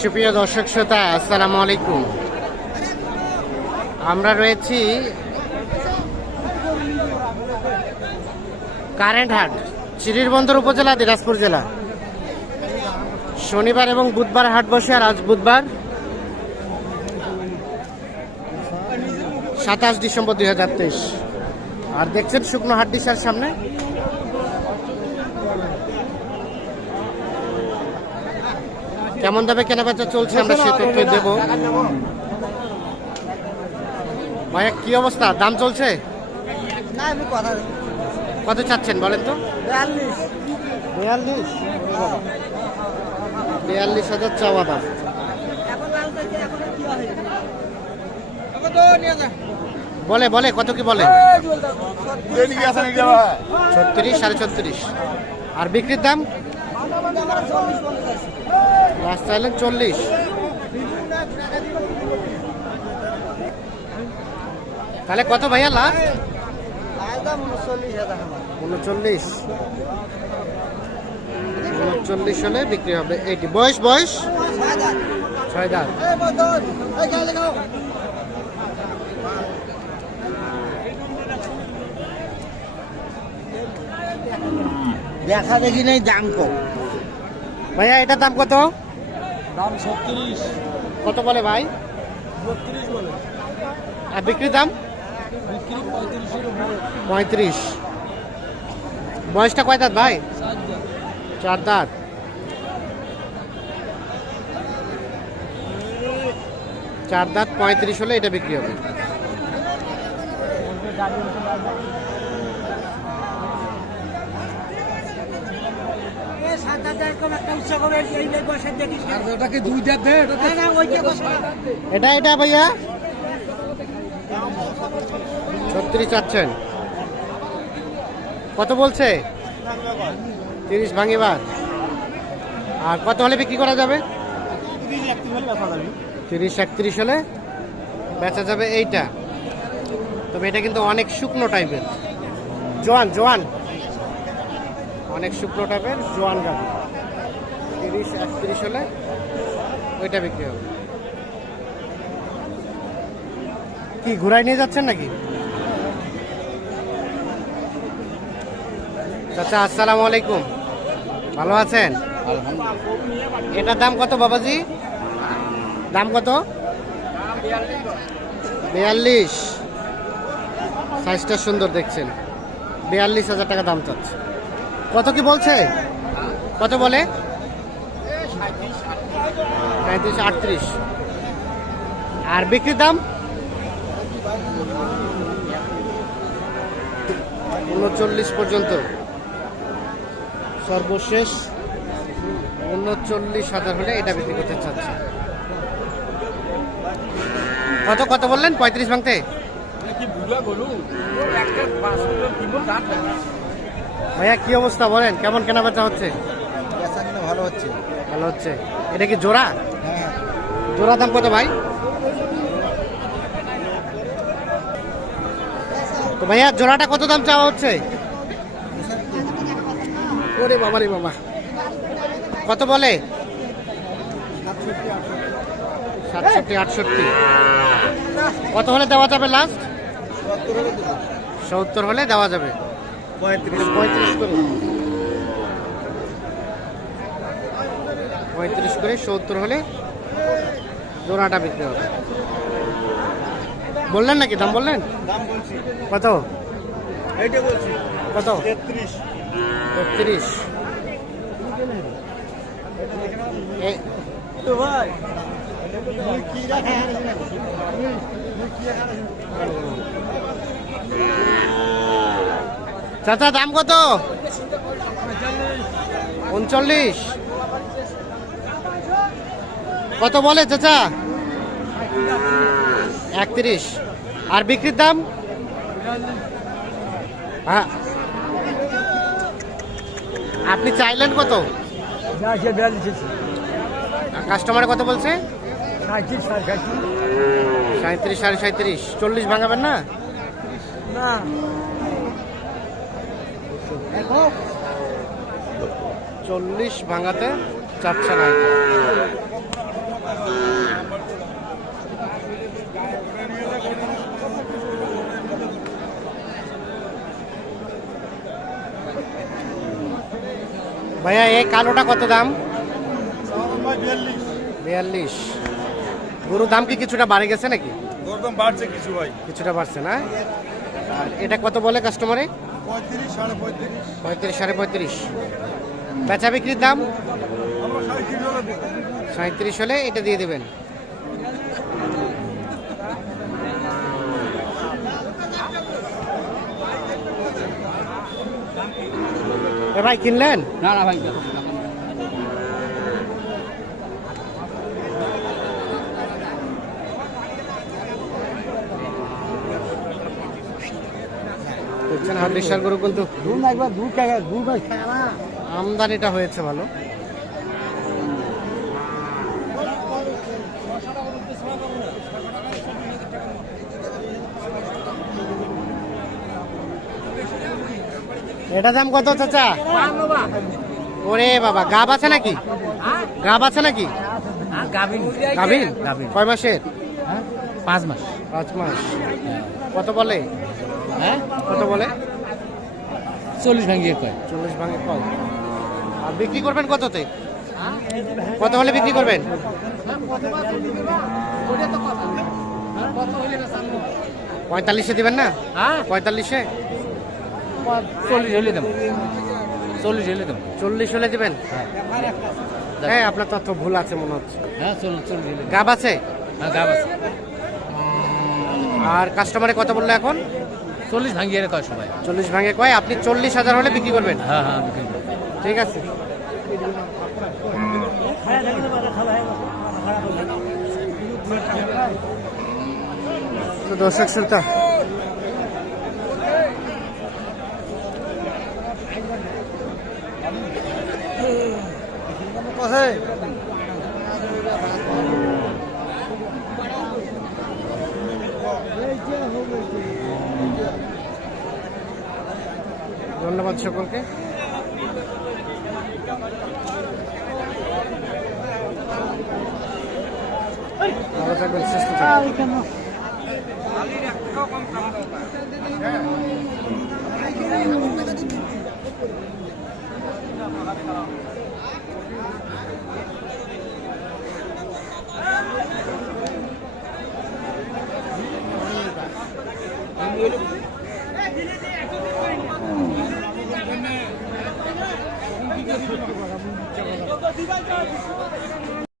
সুপ্রিয় দর্শক শ্রোতা, আসসালামু আলাইকুম। আমরা রয়েছি কারেন্ট হাট, চিরিরবন্দর উপজেলা, দিনাজপুর জেলা। শনিবার এবং বুধবার হাট বসে, আর আজ বুধবার 27 ডিসেম্বর 2023। আর দেখছেন শুকনো হাট ডিসার সামনে কেমন দামে কেনাবেচা চলছে আমরা সে তথ্য দেব। ভাইয়া কি অবস্থা, দাম চলছে? কত চাচ্ছেন বলেন তো? 42,000 চাওয়া দাম। বলে বলে কত কি বলে? 36, 36.5। আর বিক্রির দাম লাস্ট চাইলেন 40। তাহলে কত ভাইয়া লাস্ট? 39 হলে বিক্রি হবে। এইটি বয়স 6 দাঁত। দেখা দেখি নেই, দাম কম। ভাইয়া এটার দাম কত? দাম 36। কত বলে ভাই? 32 বলে। আর বিক্রির দাম? বিক্রি 35-এর উপরে। 35। বয়সটা কয় দাঁত ভাই? 4 দাঁত। চার দাঁত, 35 হলে এটা বিক্রি হবে। এটা এটা ভাইয়া 36 চাচ্ছেন। কত বলছে? 30 ভাঙিবার। আর কত হলে বিক্রি করা যাবে? 30-31 হলে বেচা যাবে এইটা। তবে এটা কিন্তু অনেক শুকনো টাইপের, জোয়ান অনেক শুকনো টাইপের জোয়ান গাড়ি। 30-31 হলে ওইটা বিক্রি হবে। কি ঘুরাই নিয়ে যাচ্ছেন নাকি? চাচা আসসালামু আলাইকুম, ভালো আছেন? এটার দাম কত বাবাজি? দাম কত? 42। সাইজটা সুন্দর দেখছেন। 42,000 টাকা দাম চাচ্ছে। কত কি বলছে? কত বলে? 37-38। আর বিক্রির দাম? 39 পর্যন্ত। সর্বশেষ 39,000 হলে এটা বিক্রি করতে চাচ্ছে। কত বললেন? 35 ভাঙতে? ভাইয়া কি অবস্থা বলেন, কেমন কেনাবেচা হচ্ছে? ভালো হচ্ছে। এটা কি জোড়া? জোড়া দাম কত ভাই? তো ভাইয়া জোড়াটা কত দাম চাওয়া হচ্ছে? ওরে বাবা রে বাবা, কত বলে? 67-68। কত হলে দেওয়া যাবে লাস্ট? 70 হলে দেওয়া যাবে। 35 করে। 35 করে 70 হলে জোড়াটা বিক্রি হবে। বললেন নাকি দাম? বললেন কত? কত? 33। চাচা দাম কত? 39। কত বলে চাচা? 31। আর বিক্রির দাম? হ্যাঁ, আপনি চাইলেন কত? কাস্টমারে কত বলছে? 37, 37.5। 40 ভাঙাবেন না? 40 ভাঙাতে চাচ্ছে না এটা। ভাইয়া এই কালোটা কত দাম? 42। গরুর দাম কি কিছুটা বাড়ে গেছে নাকি? গরুর বাড়ছে কিছু ভাই, কিছুটা বাড়ছে না। আর এটা কত বলে কাস্টমারে? 35 35.5। 35 35.5। বেচা বিক্রির দাম আমরা 37 হলে দেব। 37 হলে এটা দিয়ে দেবেন। এ ভাই কিনলেন? না না ভাই, দেখছেন হাড্ডিসার গরু কিন্তু একবার 2 টাকা 2 ভাই খাওয়া। আমদানিটা হয়েছে ভালো। এটা দাম কত চাচা? ওরে বাবা, গাব আছে নাকি? গাব আছে নাকি? গাবিন গাভিন? গাভিন। কয় মাসের? 5 মাস। 5 মাস। কত বলে? হ্যাঁ, কত বলে? 40 ভাঙিয়ে কয়। 40 ভাঙে কয়। আর বিক্রি করবেন কততে? কত হলে বিক্রি করবেন? 45-এ দিবেন না? হ্যাঁ, 45-এ? 40 হলে দেব। 40 হলে দেব। 40 হলে দিবেন? হ্যাঁ, আপনার তথ্য ভুল আছে মনে হচ্ছে। হ্যাঁ, 40 হলে। গাব আছে? হ্যাঁ, গাব আছে। আর কাস্টমারে কত বললো এখন? 40 ভাঙিয়ে কয় সবাই। 40 ভাঙে কয়। আপনি 40,000 হলে বিক্রি করবেন? হ্যাঁ হ্যাঁ, বিক্রি করব। ঠিক আছে। তো দর্শক শ্রোতা, ধন্যবাদ সকলকে। ভালো থাকবেন, সুস্থ থাকবেন। দিবাই